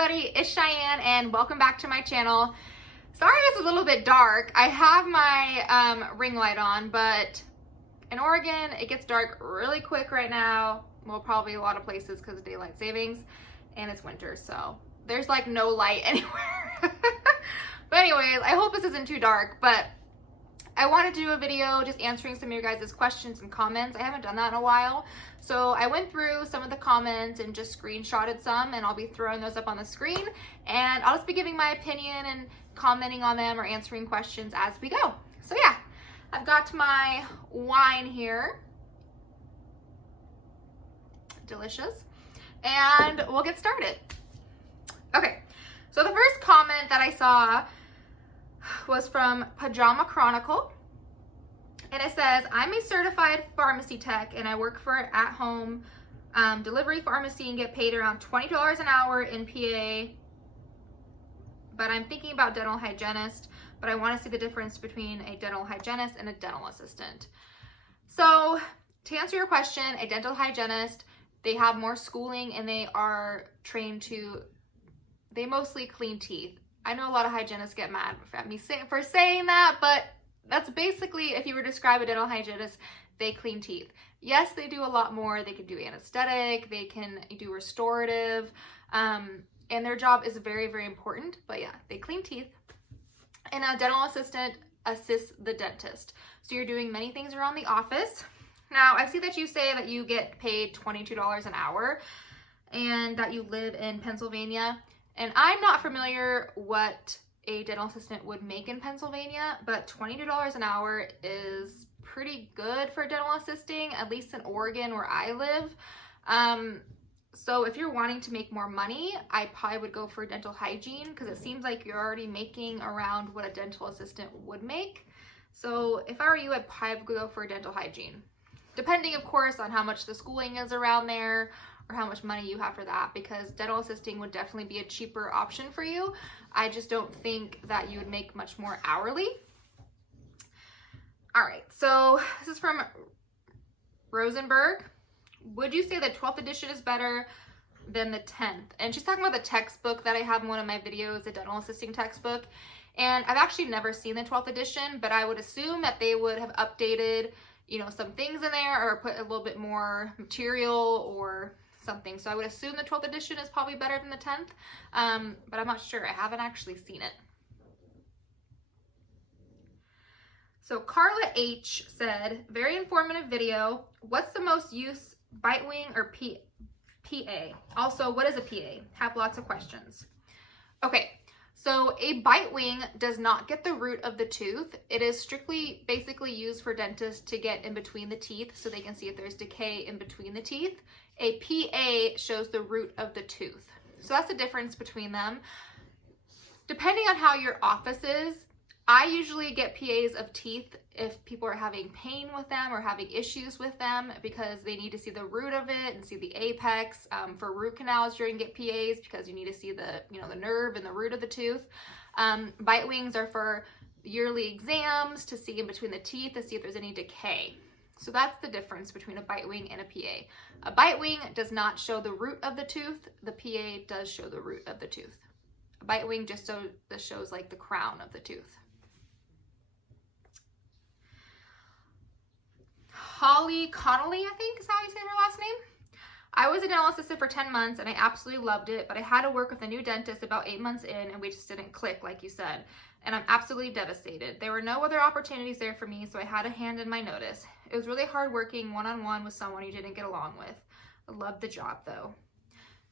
everybody, it's Cheyenne and welcome back to my channel. Sorry this is a little bit dark. I have my ring light on, but in Oregon it gets dark really quick right now. Well, probably a lot of places because of daylight savings, and it's winter, so there's like no light anywhere. But anyways, I hope this isn't too dark, but I wanted to do a video just answering some of your guys' questions and comments. I haven't done that in a while. So I went through some of the comments and just screenshotted some, and I'll be throwing those up on the screen. And I'll just be giving my opinion and commenting on them or answering questions as we go. So yeah, I've got my wine here. Delicious. And we'll get started. Okay, so the first comment that I saw was from Pajama Chronicle, and it says, I'm a certified pharmacy tech and I work for an at-home delivery pharmacy and get paid around $20 an hour in PA, but I'm thinking about dental hygienist, but I want to see the difference between a dental hygienist and a dental assistant. So to answer your question, a dental hygienist, they have more schooling and they are trained to, they mostly clean teeth. I know a lot of hygienists get mad at me for saying that, but that's basically, if you were to describe a dental hygienist, they clean teeth. Yes, they do a lot more. They can do anesthetic, they can do restorative, and their job is very, very important. But yeah, they clean teeth. And a dental assistant assists the dentist. So you're doing many things around the office. Now, I see that you say that you get paid $22 an hour and that you live in Pennsylvania. And I'm not familiar what a dental assistant would make in Pennsylvania, but $22 an hour is pretty good for dental assisting, at least in Oregon where I live. So if you're wanting to make more money, I probably would go for dental hygiene because it seems like you're already making around what a dental assistant would make. So if I were you, I'd probably go for dental hygiene. Depending, of course, on how much the schooling is around there, or how much money you have for that, because dental assisting would definitely be a cheaper option for you. I just don't think that you would make much more hourly. All right, so this is from Rosenberg. Would you say the 12th edition is better than the 10th? And she's talking about the textbook that I have in one of my videos, the dental assisting textbook. And I've actually never seen the 12th edition, but I would assume that they would have updated, you know, some things in there or put a little bit more material or something. So I would assume the 12th edition is probably better than the 10th, but I'm not sure. I haven't actually seen it. So Carla H said, very informative video. What's the most use, Bitewing or PA? Also, what is a PA? Have lots of questions. Okay, so a Bitewing does not get the root of the tooth. It is strictly basically used for dentists to get in between the teeth so they can see if there's decay in between the teeth. A PA shows the root of the tooth. So that's the difference between them. Depending on how your office is, I usually get PAs of teeth if people are having pain with them or having issues with them because they need to see the root of it and see the apex. For root canals, you're gonna get PAs because you need to see the, you know, the nerve and the root of the tooth. Bitewings are for yearly exams to see in between the teeth to see if there's any decay. So that's the difference between a Bitewing and a PA. A Bitewing does not show the root of the tooth. The PA does show the root of the tooth. A Bitewing just shows like the crown of the tooth. Holly Connolly, I think is how you say her last name. I was a dental assistant for 10 months and I absolutely loved it, but I had to work with a new dentist about 8 months in and we just didn't click like you said. And I'm absolutely devastated. There were no other opportunities there for me, so I had to hand in my notice. It was really hard working one-on-one with someone you didn't get along with. I loved the job though.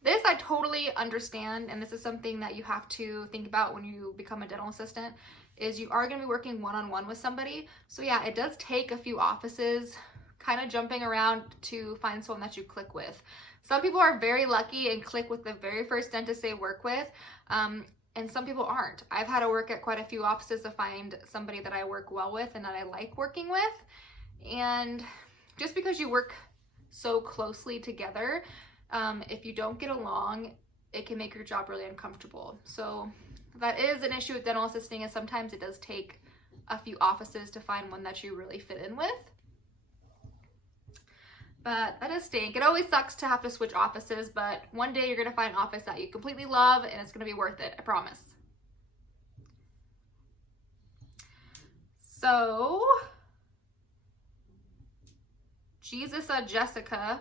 This I totally understand, and this is something that you have to think about when you become a dental assistant, is you are going to be working one-on-one with somebody. So yeah, it does take a few offices kind of jumping around to find someone that you click with. Some people are very lucky and click with the very first dentist they work with, and some people aren't. I've had to work at quite a few offices to find somebody that I work well with and that I like working with. And just because you work so closely together, if you don't get along, it can make your job really uncomfortable. So that is an issue with dental assisting, and sometimes it does take a few offices to find one that you really fit in with. But that does stink. It always sucks to have to switch offices, but one day you're going to find an office that you completely love and it's going to be worth it. I promise. So, Jesus Jessica.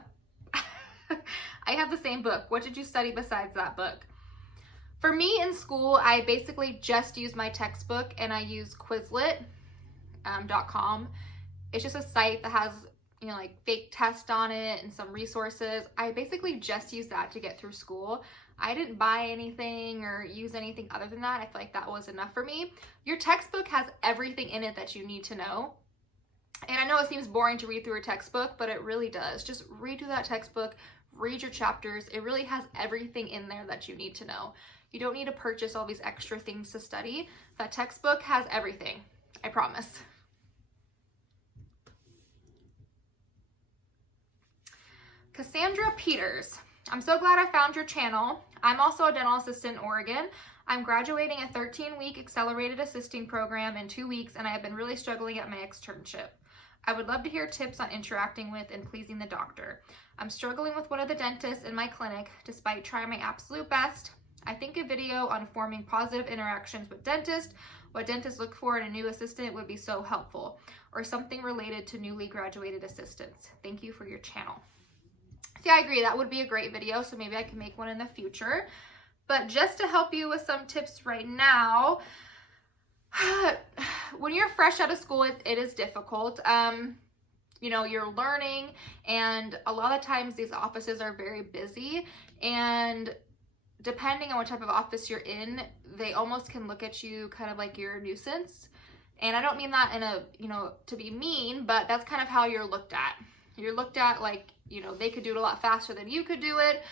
I have the same book. What did you study besides that book? For me in school, I basically just use my textbook and I use Quizlet.com. It's just a site that has, you know, like fake tests on it and some resources. I basically just use that to get through school. I didn't buy anything or use anything other than that. I feel like that was enough for me. Your textbook has everything in it that you need to know. And I know it seems boring to read through a textbook, but it really does. Just read through that textbook, read your chapters. It really has everything in there that you need to know. You don't need to purchase all these extra things to study. That textbook has everything, I promise. Cassandra Peters. I'm so glad I found your channel. I'm also a dental assistant in Oregon. I'm graduating a 13-week accelerated assisting program in 2 weeks, and I have been really struggling at my externship. I would love to hear tips on interacting with and pleasing the doctor. I'm struggling with one of the dentists in my clinic despite trying my absolute best. I think a video on forming positive interactions with dentists, what dentists look for in a new assistant would be so helpful, or something related to newly graduated assistants. Thank you for your channel. See, I agree, that would be a great video, so maybe I can make one in the future. But just to help you with some tips right now, when you're fresh out of school, it is difficult. You know, you're learning, and a lot of times these offices are very busy, and depending on what type of office you're in, they almost can look at you kind of like you're a nuisance. And I don't mean that in a, you know, to be mean, but that's kind of how you're looked at. You're looked at like, you know, they could do it a lot faster than you could do it.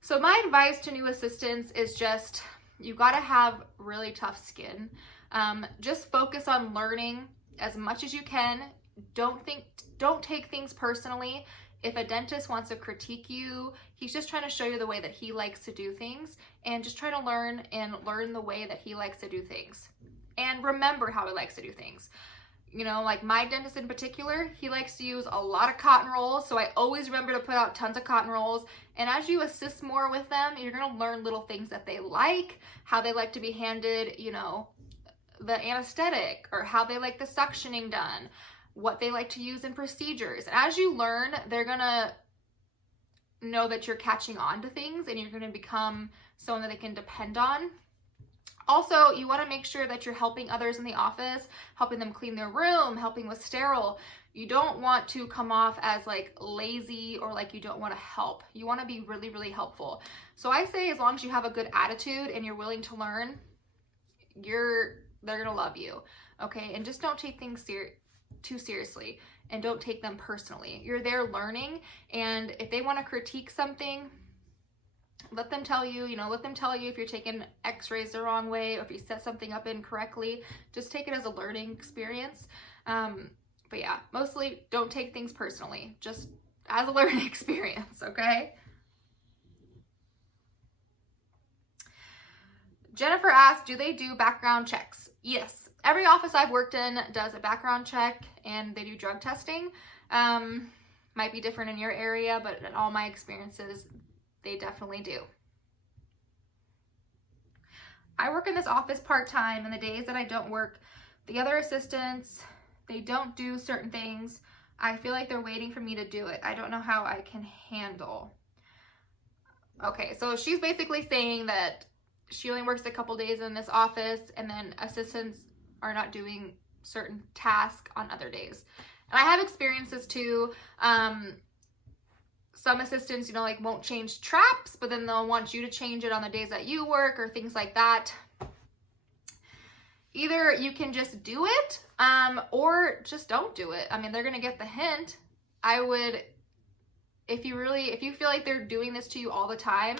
So my advice to new assistants is just, you got to have really tough skin. Just focus on learning as much as you can. Don't take things personally. If a dentist wants to critique you, he's just trying to show you the way that he likes to do things, and just try to learn the way that he likes to do things. And remember how he likes to do things. You know, like my dentist in particular, he likes to use a lot of cotton rolls, so I always remember to put out tons of cotton rolls. And as you assist more with them, you're going to learn little things that they like, how they like to be handed, you know, the anesthetic, or how they like the suctioning done, what they like to use in procedures. And as you learn, they're going to know that you're catching on to things, and you're going to become someone that they can depend on. Also, you want to make sure that you're helping others in the office, helping them clean their room, helping with sterile. You don't want to come off as like lazy or like you don't want to help. You want to be really, really helpful. So I say as long as you have a good attitude and you're willing to learn, they're going to love you. Okay? And just don't take things too seriously, and don't take them personally. You're there learning, and if they want to critique something, let them tell you, let them tell you if you're taking x-rays the wrong way, or if you set something up incorrectly. Just take it as a learning experience. But yeah, mostly don't take things personally, just as a learning experience, okay? Jennifer asked, do they do background checks? Yes. Every office I've worked in does a background check, and they do drug testing. Might be different in your area, but in all my experiences, they definitely do. I work in this office part-time, and the days that I don't work, the other assistants, they don't do certain things. I feel like they're waiting for me to do it. I don't know how I can handle. Okay, so she's basically saying that she only works a couple days in this office, and then assistants are not doing certain tasks on other days. And I have experiences too. Some assistants, like won't change traps, but then they'll want you to change it on the days that you work, or things like that. Either you can just do it, or just don't do it. I mean, they're going to get the hint. I would, if you feel like they're doing this to you all the time,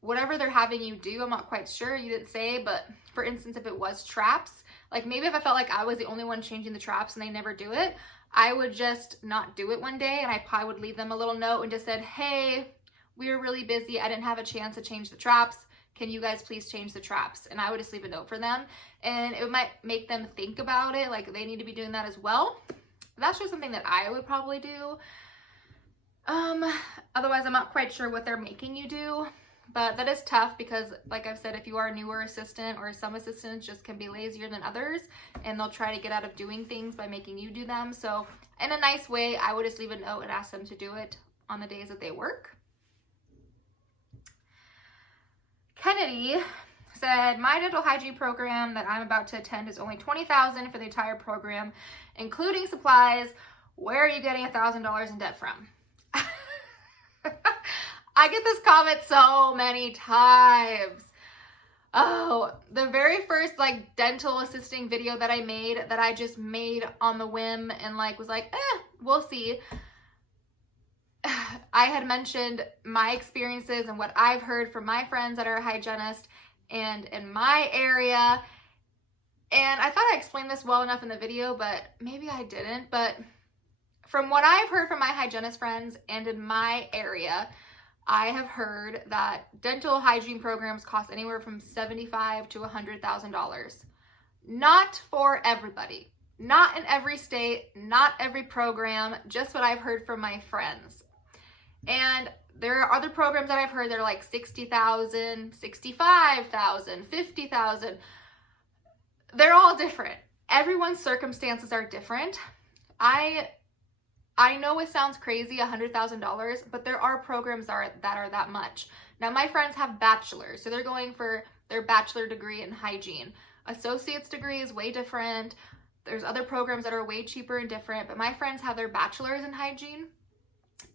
whatever they're having you do, I'm not quite sure, you didn't say, but for instance, if it was traps, like maybe if I felt like I was the only one changing the traps and they never do it, I would just not do it one day, and I probably would leave them a little note and just said, hey, we were really busy. I didn't have a chance to change the traps. Can you guys please change the traps? And I would just leave a note for them, and it might make them think about it, like they need to be doing that as well. That's just something that I would probably do. Otherwise, I'm not quite sure what they're making you do, but that is tough because, like I've said, if you are a newer assistant, or some assistants just can be lazier than others, and they'll try to get out of doing things by making you do them. So in a nice way, I would just leave a note and ask them to do it on the days that they work. Kennedy said, my dental hygiene program that I'm about to attend is only $20,000 for the entire program, including supplies. Where are you getting $1,000 in debt from? I get this comment so many times. Oh, the very first like dental assisting video that I made, that I just made on the whim and like was like, we'll see. I had mentioned my experiences and what I've heard from my friends that are a hygienist and in my area. And I thought I explained this well enough in the video, but maybe I didn't. But from what I've heard from my hygienist friends and in my area, I have heard that dental hygiene programs cost anywhere from $75,000 to $100,000. Not for everybody. Not in every state, not every program, just what I've heard from my friends. And there are other programs that I've heard that are like $60,000, $65,000, $50,000. They're all different. Everyone's circumstances are different. I know it sounds crazy, $100,000, but there are programs that are that much. Now, my friends have bachelors, so they're going for their bachelor degree in hygiene. Associate's degree is way different. There's other programs that are way cheaper and different, but my friends have their bachelor's in hygiene,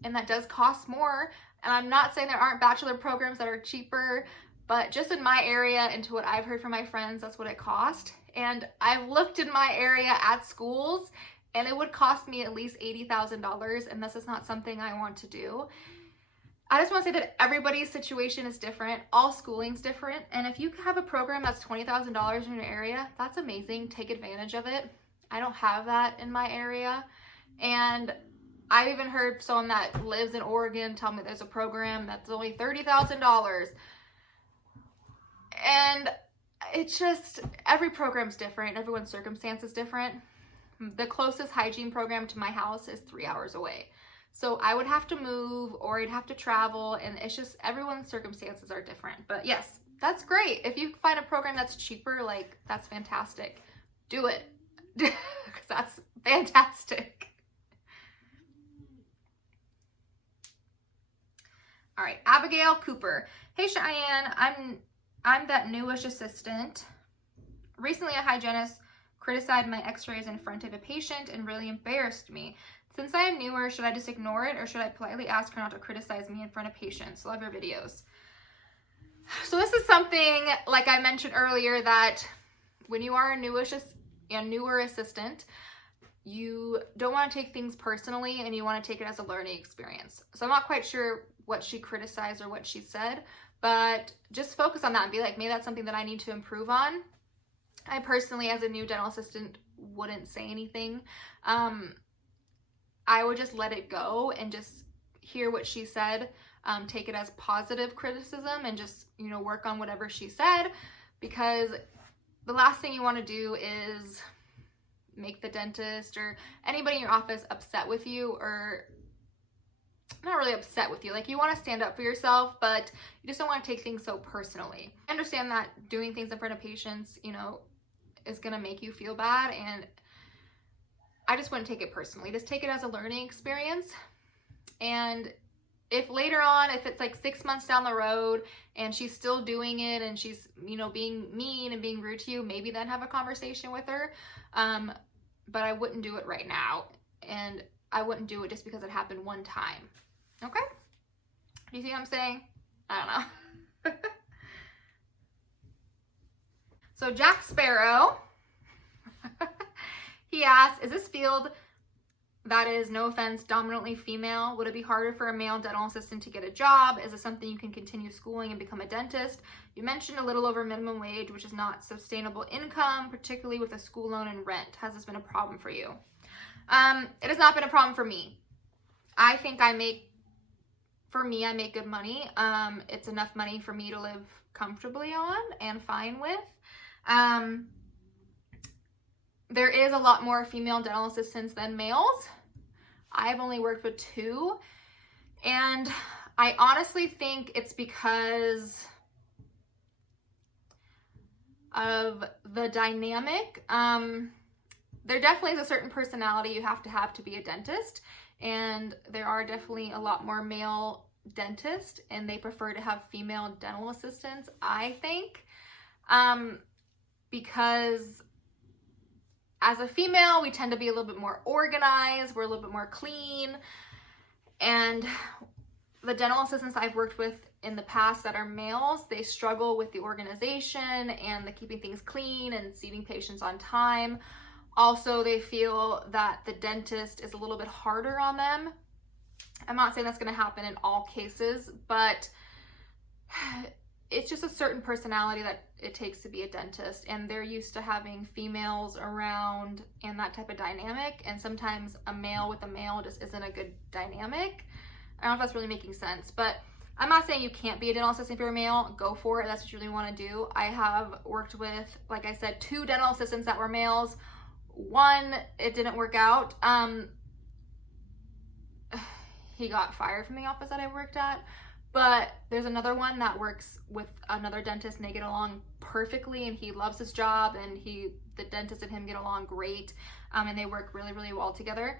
and that does cost more. And I'm not saying there aren't bachelor programs that are cheaper, but just in my area and to what I've heard from my friends, that's what it cost. And I've looked in my area at schools, and it would cost me at least $80,000, and this is not something I want to do. I just want to say that everybody's situation is different. All schooling's different, and if you have a program that's $20,000 in your area, that's amazing. Take advantage of it. I don't have that in my area, and I've even heard someone that lives in Oregon tell me there's a program that's only $30,000. And it's just, every program's different. Everyone's circumstance is different. The closest hygiene program to my house is 3 hours away. So I would have to move, or I'd have to travel, and it's just, everyone's circumstances are different. But yes, that's great. If you find a program that's cheaper, like, that's fantastic. Do it. Because that's fantastic. All right, Abigail Cooper. Hey Cheyenne, I'm that newish assistant. Recently, a hygienist criticized my x-rays in front of a patient and really embarrassed me. Since I am newer, should I just ignore it, or should I politely ask her not to criticize me in front of patients? Love your videos. So this is something, like I mentioned earlier, that when you are a newer assistant, you don't want to take things personally, and you want to take it as a learning experience. So I'm not quite sure what she criticized or what she said, but just focus on that and be like, maybe that's something that I need to improve on. I personally, as a new dental assistant, wouldn't say anything. I would just let it go and just hear what she said, take it as positive criticism, and just, you know, work on whatever she said, because the last thing you want to do is make the dentist or anybody in your office upset with you, or not really upset with you. Like, you want to stand up for yourself, but you just don't want to take things so personally. I understand that doing things in front of patients, you know, is going to make you feel bad, and I just wouldn't take it personally. Just take it as a learning experience. And if later on, if it's like 6 months down the road and she's still doing it and she's, you know, being mean and being rude to you, maybe then have a conversation with her. But I wouldn't do it right now. And I wouldn't do it just because it happened one time. Okay? Do you see what I'm saying? I don't know. So Jack Sparrow, he asked, is this field that is, no offense, dominantly female? Would it be harder for a male dental assistant to get a job? Is it something you can continue schooling and become a dentist? You mentioned a little over minimum wage, which is not sustainable income, particularly with a school loan and rent. Has this been a problem for you? It has not been a problem for me. I think I make good money. It's enough money for me to live comfortably on and fine with. There is a lot more female dental assistants than males. I've only worked with 2, And I honestly think it's because of the dynamic. There definitely is a certain personality you have to be a dentist, and there are definitely a lot more male dentists, and they prefer to have female dental assistants, I think, because as a female, we tend to be a little bit more organized, we're a little bit more clean, and the dental assistants I've worked with in the past that are males, they struggle with the organization and the keeping things clean and seeing patients on time. Also, they feel that the dentist is a little bit harder on them. I'm not saying that's going to happen in all cases, but it's just a certain personality that it takes to be a dentist, and they're used to having females around and that type of dynamic, and sometimes a male with a male just isn't a good dynamic. I don't know if that's really making sense, but I'm not saying you can't be a dental assistant if you're a male. Go for it. That's what you really want to do. I have worked with, like I said, 2 dental assistants that were males. One, it didn't work out. He got fired from the office that I worked at. But there's another one that works with another dentist, and they get along perfectly, and he loves his job, and the dentist and him get along great, and they work really, really well together.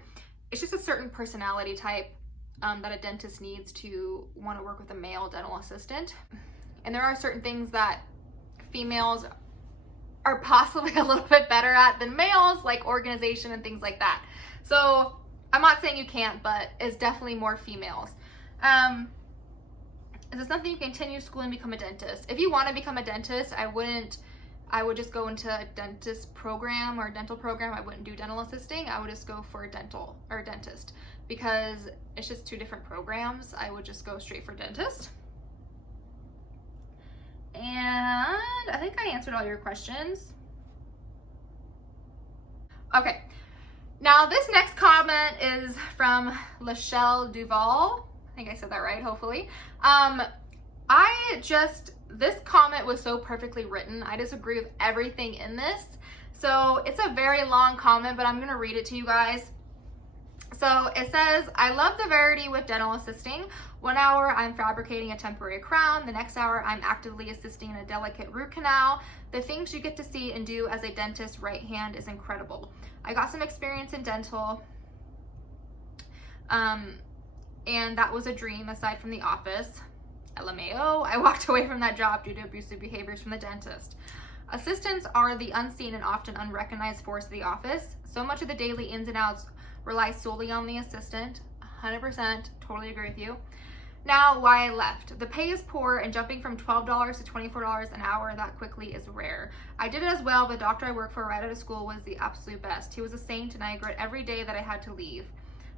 It's just a certain personality type that a dentist needs to want to work with a male dental assistant. And there are certain things that females are possibly a little bit better at than males, like organization and things like that. So I'm not saying you can't, but it's definitely more females. Is it something you continue school and become a dentist? If you want to become a dentist, I would just go into a dentist program or a dental program. I wouldn't do dental assisting. I would just go for a dental or a dentist, because it's just 2 different programs. I would just go straight for dentist. And I think I answered all your questions. Okay. Now this next comment is from Lachelle Duval. I think I said that right, hopefully. This comment was so perfectly written. I disagree with everything in this. So it's a very long comment, but I'm going to read it to you guys. So it says, I love the variety with dental assisting. 1 hour I'm fabricating a temporary crown. The next hour I'm actively assisting in a delicate root canal. The things you get to see and do as a dentist's right hand is incredible. I got some experience in dental. And that was a dream aside from the office. LMAO, I walked away from that job due to abusive behaviors from the dentist. Assistants are the unseen and often unrecognized force of the office. So much of the daily ins and outs relies solely on the assistant. 100%, totally agree with you. Now, why I left. The pay is poor, and jumping from $12 to $24 an hour that quickly is rare. I did it as well, but the doctor I worked for right out of school was the absolute best. He was a saint, and I regret every day that I had to leave.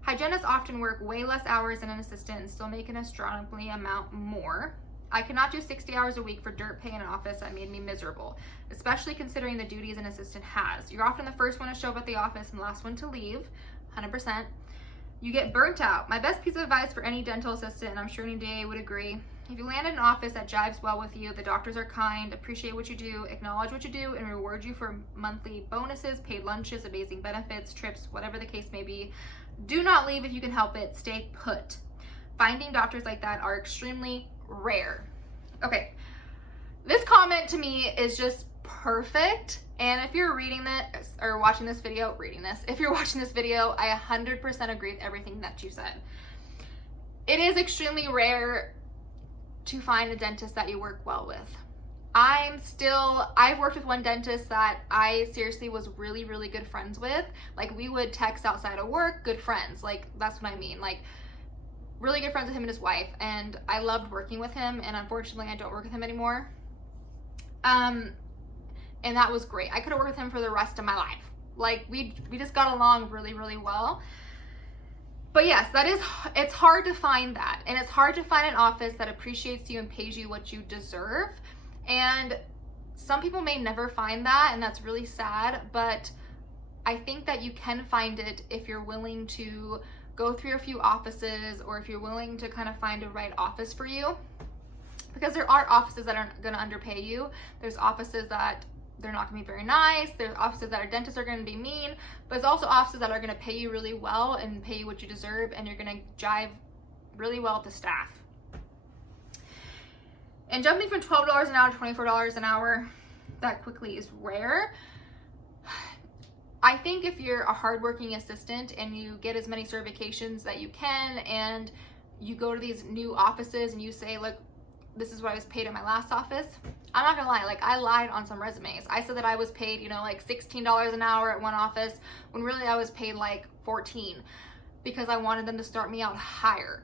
Hygienists often work way less hours than an assistant and still make an astronomically amount more. I cannot do 60 hours a week for dirt pay in an office that made me miserable, especially considering the duties an assistant has. You're often the first one to show up at the office and the last one to leave, 100%. You get burnt out. My best piece of advice for any dental assistant, and I'm sure any day would agree, if you land in an office that jives well with you, the doctors are kind, appreciate what you do, acknowledge what you do, and reward you for monthly bonuses, paid lunches, amazing benefits, trips, whatever the case may be, do not leave if you can help it. Stay put. Finding doctors like that are extremely rare. Okay, this comment to me is just perfect. And if you're reading this or watching this video, if you're watching this video, I 100% agree with everything that you said. It is extremely rare to find a dentist that you work well with. I've worked with one dentist that I seriously was really, really good friends with. Like, we would text outside of work, good friends. Like, that's what I mean. Like, really good friends with him and his wife. And I loved working with him. And unfortunately, I don't work with him anymore. And that was great. I could have worked with him for the rest of my life. Like, we just got along really, really well. But yes, it's hard to find that. And it's hard to find an office that appreciates you and pays you what you deserve. And some people may never find that, and that's really sad, but I think that you can find it if you're willing to go through a few offices, or if you're willing to kind of find a right office for you. Because there are offices that are going to underpay you. There's offices that they're not going to be very nice. There's offices that our dentists are going to be mean, but there's also offices that are going to pay you really well and pay you what you deserve, and you're going to jive really well with the staff. And jumping from $12 an hour to $24 an hour that quickly is rare. I think if you're a hardworking assistant and you get as many certifications that you can, and you go to these new offices and you say, look, this is what I was paid in my last office. I'm not gonna lie, like I lied on some resumes. I said that I was paid, you know, like $16 an hour at one office when really I was paid like $14 because I wanted them to start me out higher.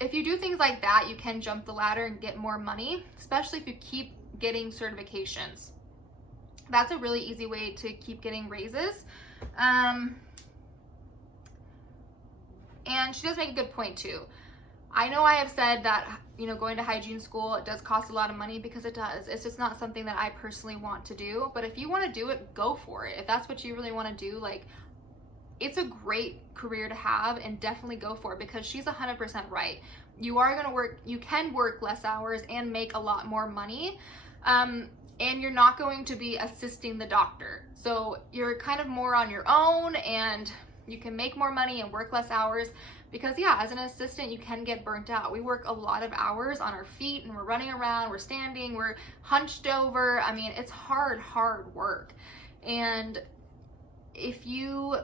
If you do things like that, you can jump the ladder and get more money, especially if you keep getting certifications. That's a really easy way to keep getting raises. And she does make a good point too. I know I have said that, you know, going to hygiene school, it does cost a lot of money, because it does. It's just not something that I personally want to do. But if you want to do it, go for it. If that's what you really want to do, like, it's a great career to have, and definitely go for it, because she's 100% right. You are going to work, you can work less hours and make a lot more money. And you're not going to be assisting the doctor. So you're kind of more on your own, and you can make more money and work less hours. Because yeah, as an assistant, you can get burnt out. We work a lot of hours on our feet, and we're running around, we're standing, we're hunched over. I mean, it's hard work. And if you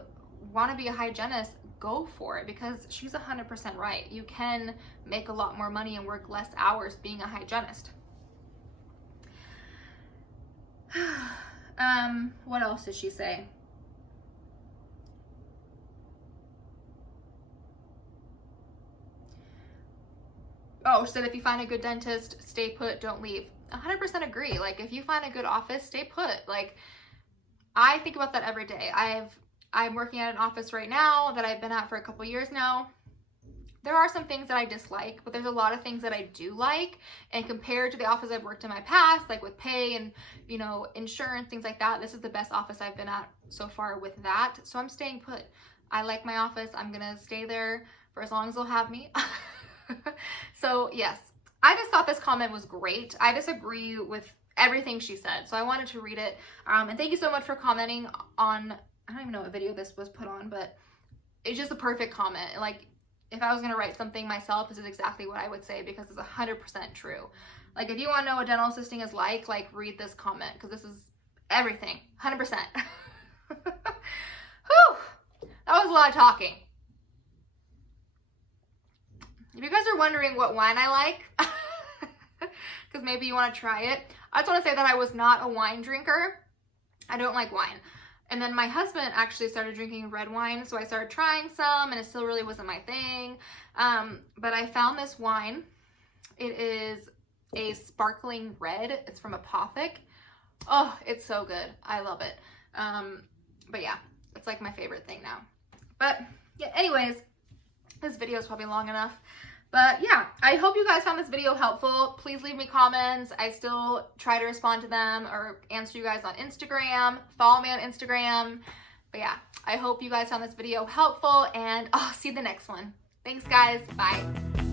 want to be a hygienist, go for it, because she's 100% right. You can make a lot more money and work less hours being a hygienist. What else did she say? Oh, she said if you find a good dentist, stay put, don't leave. 100% agree. Like, if you find a good office, stay put. Like, I think about that every day. I'm working at an office right now that I've been at for a couple years now. There are some things that I dislike, but there's a lot of things that I do like. And compared to the office I've worked in my past, like with pay and, you know, insurance, things like that, this is the best office I've been at so far with that. So I'm staying put. I like my office. I'm gonna stay there for as long as they'll have me. So yes, I just thought this comment was great. I disagree with everything she said, so I wanted to read it. And thank you so much for commenting on, I don't even know what video this was put on, but it's just a perfect comment. Like, if I was gonna write something myself, this is exactly what I would say, because it's 100% true. Like, if you want to know what dental assisting is like, read this comment, because this is everything, 100%. Whew, that was a lot of talking. If you guys are wondering what wine I like, because maybe you want to try it, I just want to say that I was not a wine drinker. I don't like wine. And then my husband actually started drinking red wine, so I started trying some, and it still really wasn't my thing. But I found this wine. It is a sparkling red. It's from Apothic. Oh, it's so good. I love it. But yeah, it's like my favorite thing now. But yeah, anyways, this video is probably long enough. But yeah, I hope you guys found this video helpful. Please leave me comments. I still try to respond to them or answer you guys on Instagram. Follow me on Instagram. But yeah, I hope you guys found this video helpful, and I'll see you in the next one. Thanks guys. Bye.